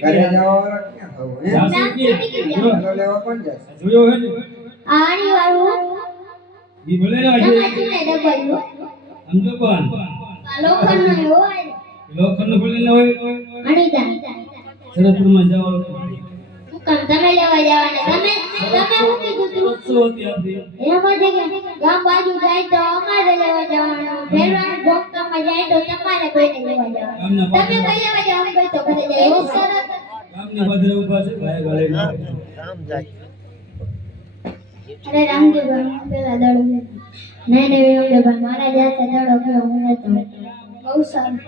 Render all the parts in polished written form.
ઘરે જવાવાળા ક્યાં થવું હે જાસુ લેવા કોણ જશે જોયો હે ને આણી વાળું ઈ ભલે ના જે તમાચીને ડબલ્યો સમજો કોણ લોખંડનો હોય લોખંડનો ભલે ના હોય અણીદા સરસપુરમાં જવાનું કામ તમે લેવા જવાના તમે હું કીધું તું શું હતી આપણી એમાં જે ગામ બાજુ જાય તો અમારે લેવા જવાનું ફેરવાન ભોગતામાં જાય તો તમારે કોઈને લેવા જવાનું તમે કઈ લેવા જવાનું કઈ તો ઘરે જાય એવું સરસ ગામની બાજુ ઊભા છે ભાઈ ગાલે રામ જાય અરે રામદેવભાઈ પેલા દડો નહીં રામદેવભાઈ મારા જાતે દડો ગયો હું નતો બહુ સારું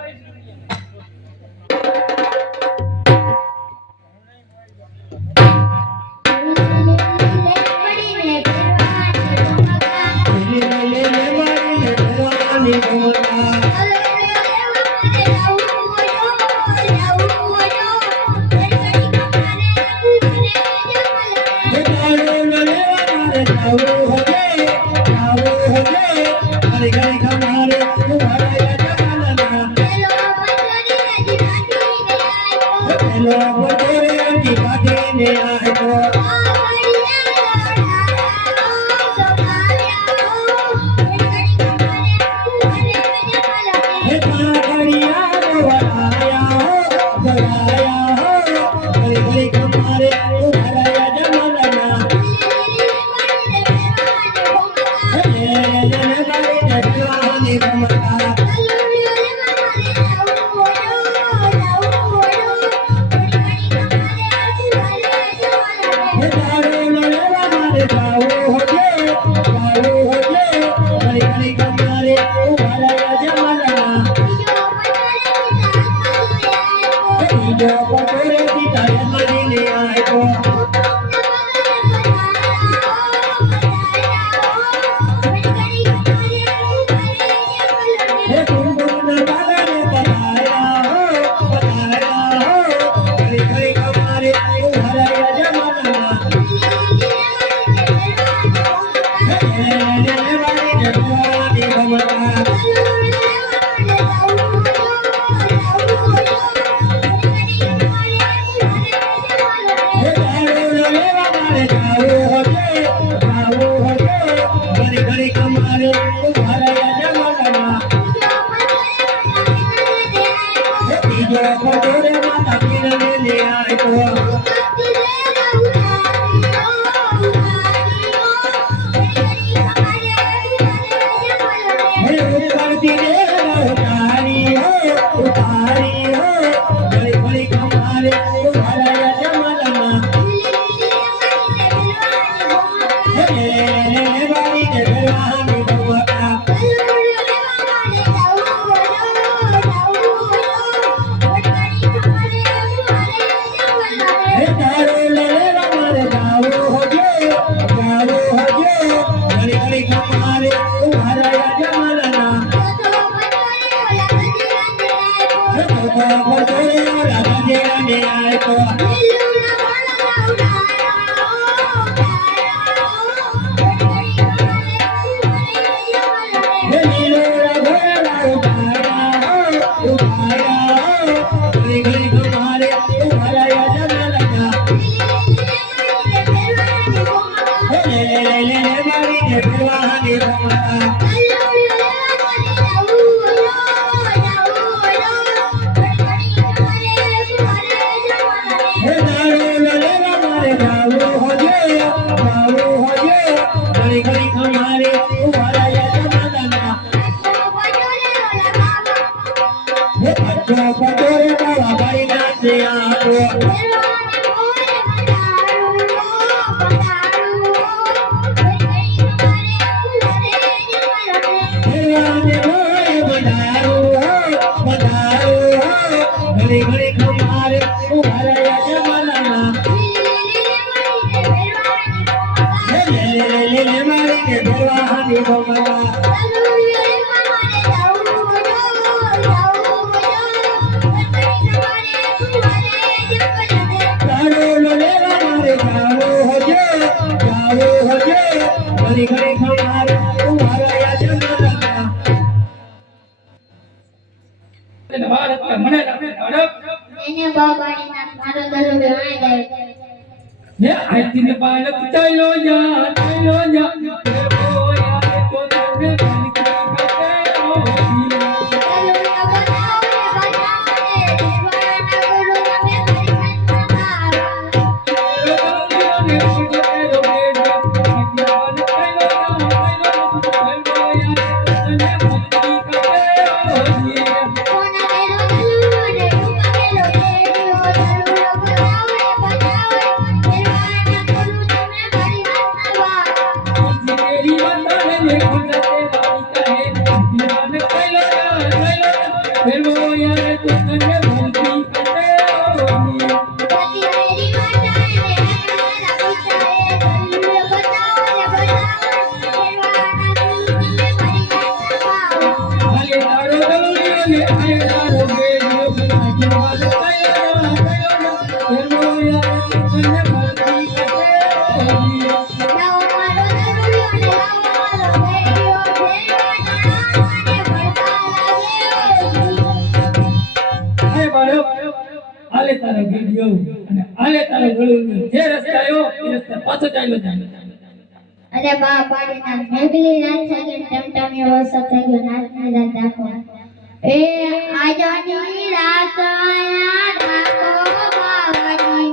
ને મારી કે દેવા હાની બોમલા મને લાગે એને બાબાની ના મારો દરરોજ આઈ જાય ને આઈતી ને પાલક ચાલો જા તો તને પાણી ખાતે ઓ આલે તારો ગયો અને આલે તારો ગળું જે રસ્તા આવ્યો એ રસ્તા પાછો ચાલ્યો જાય અરે બાપાની ના મેઘલી રાત થઈ ગઈ ટમટમી વરસાદ થઈ ગયો નાચની રાત રાખો એ આજની રાત આયા રાખો બાવાની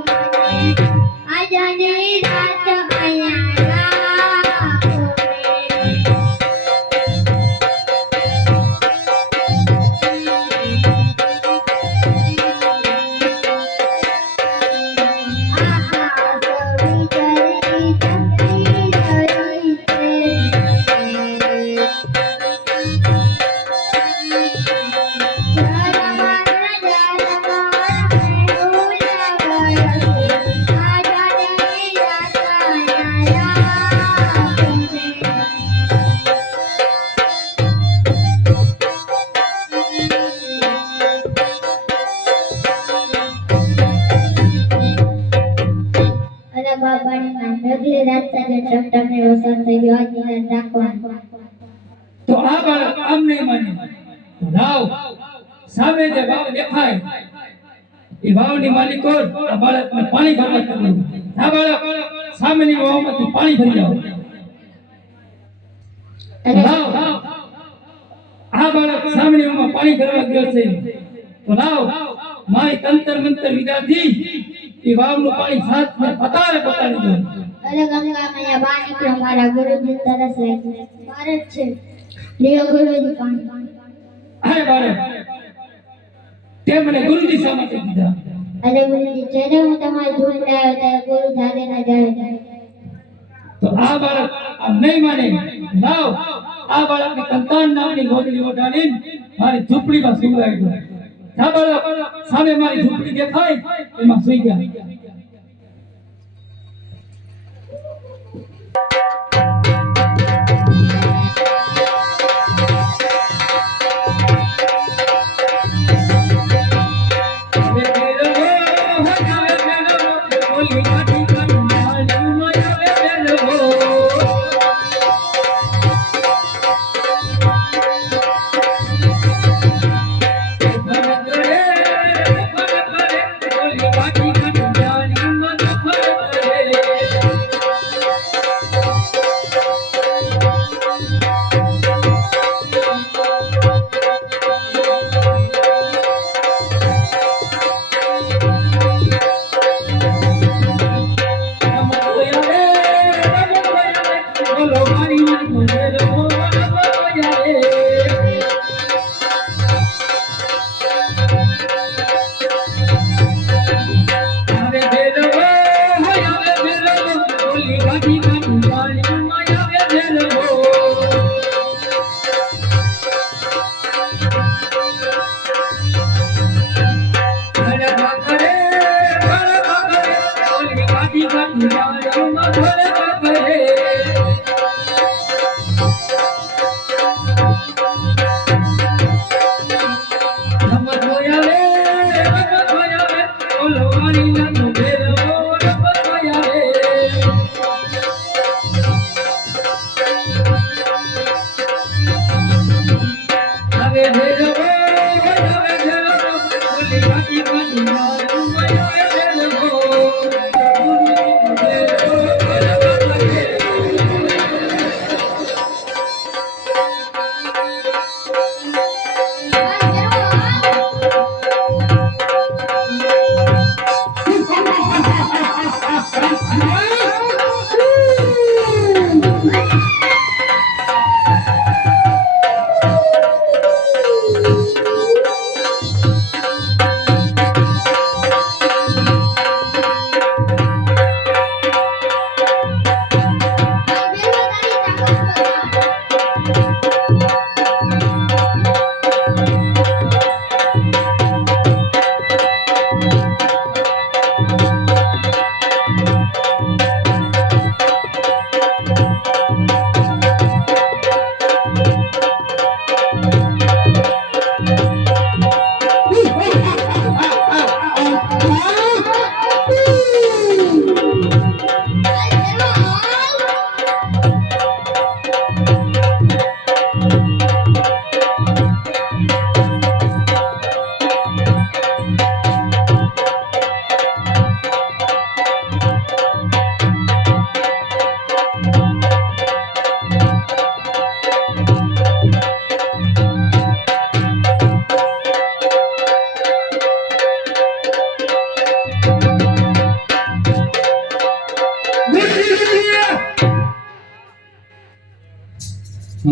આજની રાત આયા રાખો તો આ બાળક આમ નહીં માને તો લાવ સામે જે વાવ દેખાય એ વાવની માલિક કોણ આ બાળકને પાણી ભરવા કરવું આ બાળક સામેની વાવમાંથી પાણી ભરી જાવ લાવ આ બાળક સામેની વાવમાં પાણી ભરવા ગયો છે તો લાવ મારી તંત્ર મંત્ર વિદ્યાથી એ વાવનું પાણી સાત ને પતાડે પતાડી દો અરે ગંગા મૈયા બા નીકળો મારા ગુરુજી તરસ લાગી ભારત છે લ્યો ગુરુજી પાણી અરે બાળક તે મને ગુરુજી શા માટે કીધા અરે ગુરુજી જ્યારે હું તમારી જોઈ આવ્યો ત્યારે ગુરુ જાદે ના જાય તો આ બાળક આમ નહીં માને લાવ આ બાળકને કંતાન નામની લોટલી ઓઢાડીને મારી ઝૂંપડીમાં સુવડાવી દો આ બાળક સામે મારી ઝૂંપડી દેખાય એમાં સુઈ ગયા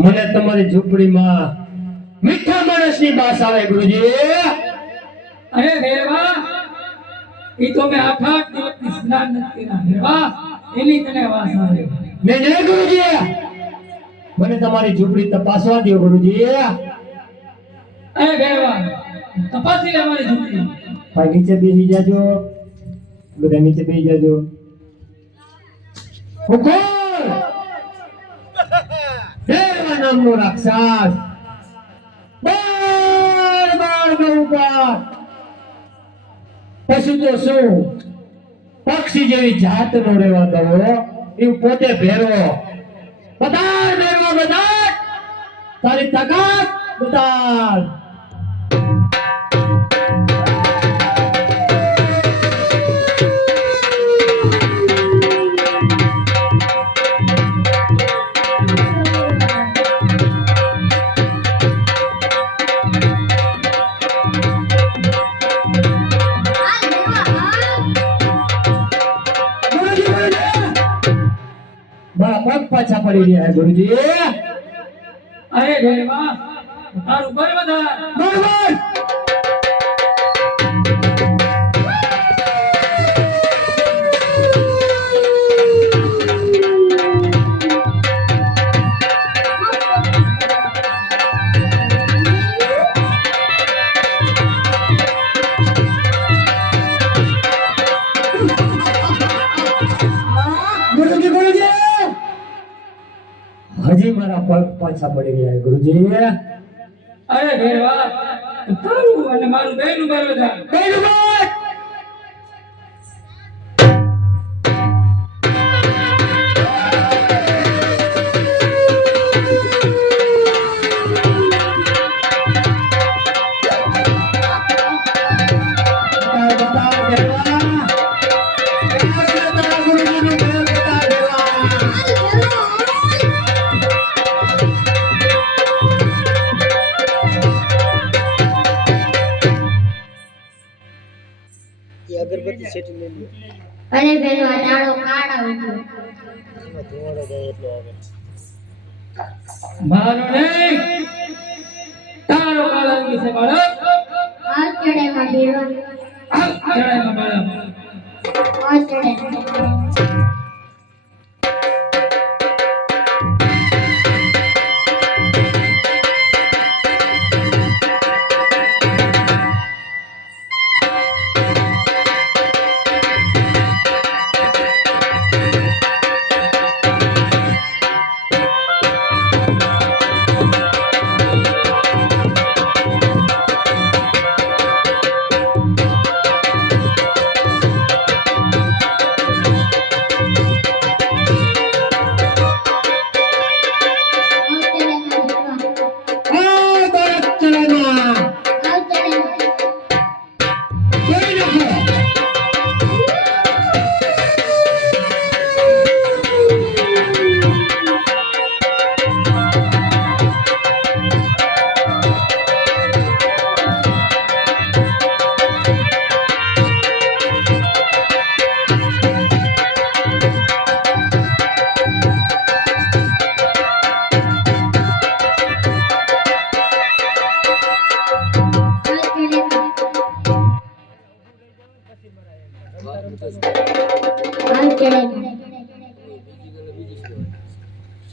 મને તમારી ઝૂંપડીમાં મીઠા માણસની બાસ આવે ગુરુજી. અરે રેવા ઈ તો મે આખા દિવસની સ્નાન નથી કર્યા રેવા એની તને વાસ આવે. ને ગુરુજી મને તમારી ઝૂંપડી તપાસવા દો ગુરુજી. અરે રેવા તપાસી લે મારી ઝૂંપડી. ભાઈ નીચે બેસી જાજો, બધા નીચે બેસી જાજો. હુકુમ દેવા નામનો રાક્ષસ બાર ઉપર પશુ તો શું પક્ષી જેવી જાત નો રહેવા દો, એવું પોતે ભેરો બતાડ ભેરો બતાડ તારી તાકાત બતાડ. પગ પાછા પડી ગયા ગુરુજી. અરે રેવા તારું બરબદાર બરોબર હજી મારા પગ પાછા પડી ગયા ગુરુજી. અરે રેવા તારું અને મારું બેયનું બરબદાર. અગરબત્તી સેટી લઈ લો. અરે બેનો આ ડાળો કાળો ઉઠ્યો. એમાં ધુવાડો જાય એટલો આવે. મારો નહીં તારો કાળંગી છે બાળક. આ ચડે માં ઢીલો. આ ચડાઈમાં બાળક. આ ચડે.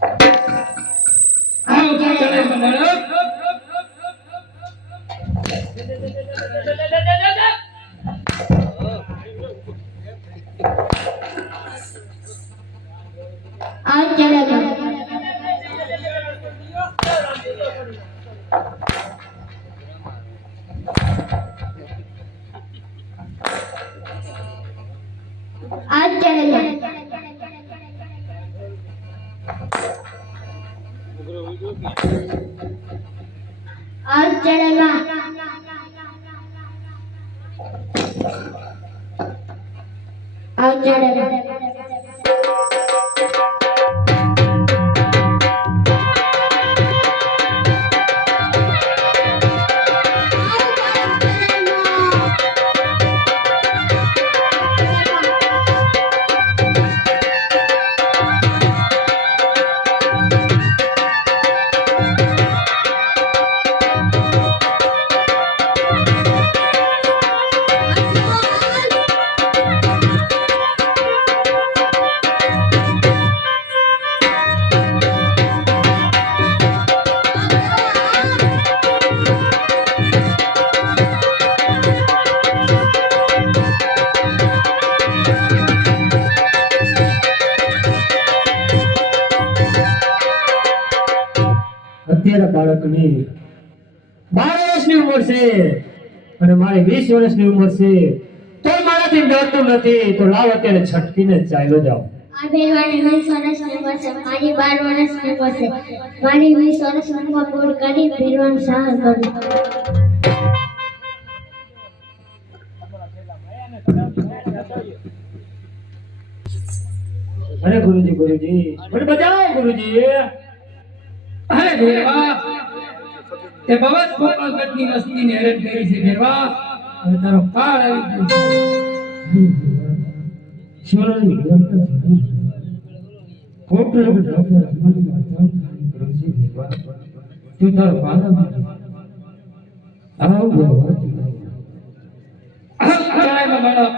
આવ ચડાઈમાં બાળક આવ ચડાઈમાં આવ ચડાઈમાં આવ ચડાઈમાં આવ ચડાઈમાં અત્યારે બાળકની 12 વર્ષની ઉંમર છે અને મારી 20 વર્ષની ઉંમર છે તો મારાથી ડરતું નથી. તો લાવ અત્યારે છટકીને જ ચાલ્યો જાઓ. આ બેલવાની 20 વર્ષની ઉંમર છે, મારી 12 વર્ષની ઉંમર છે. મારી 20 વર્ષની ઉંમર પૂરી કરી પહેરવાનું સહન કરું. અરે ગુરુજી ગુરુજી મને બચાવો ગુરુજી. અરે ભેરવા તે બવત ગોપાલગઢની વસ્તીને હેરાન કરી છે ભેરવા. હવે તારો કાળ આવી ગયો છે. શિવરાજની તું તારો પાના આવ ચડાઈમાં બાળક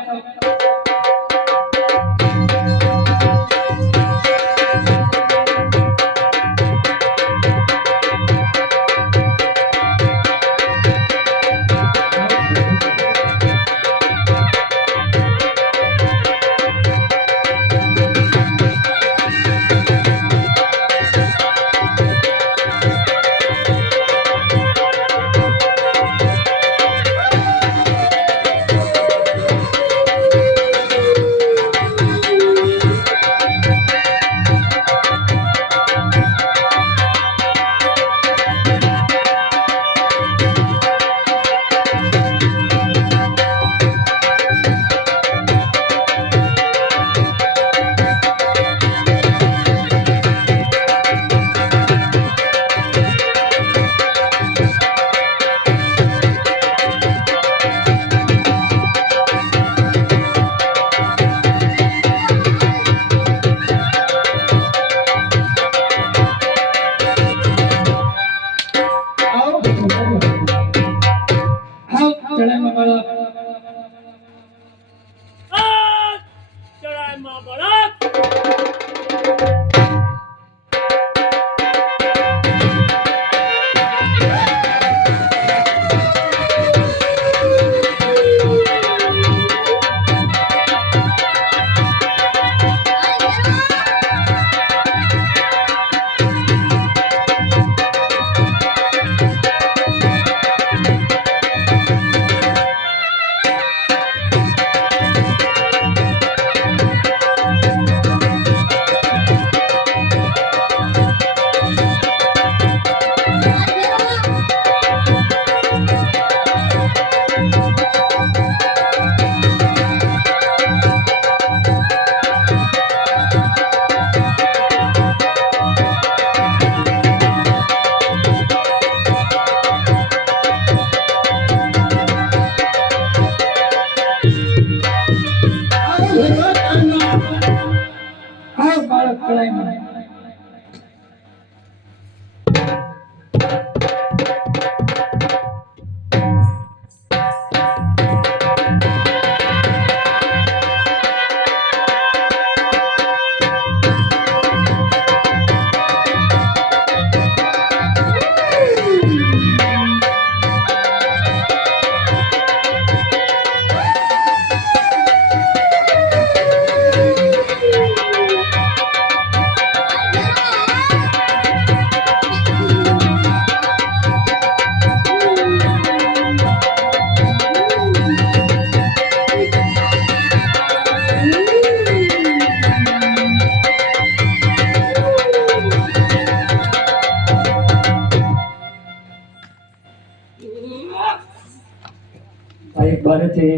આ એક બારેથી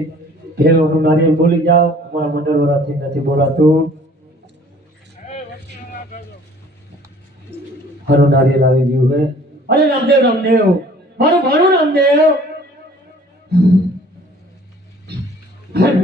ભેળોનું નારિયેળ બોલી જાઓ. અમારા મંડળ વાળાથી નથી બોલાતું. મારું નારિયેળ આવી ગયું હે. અરે રામદેવ રામદેવ, મારું ભાણું રામદેવ.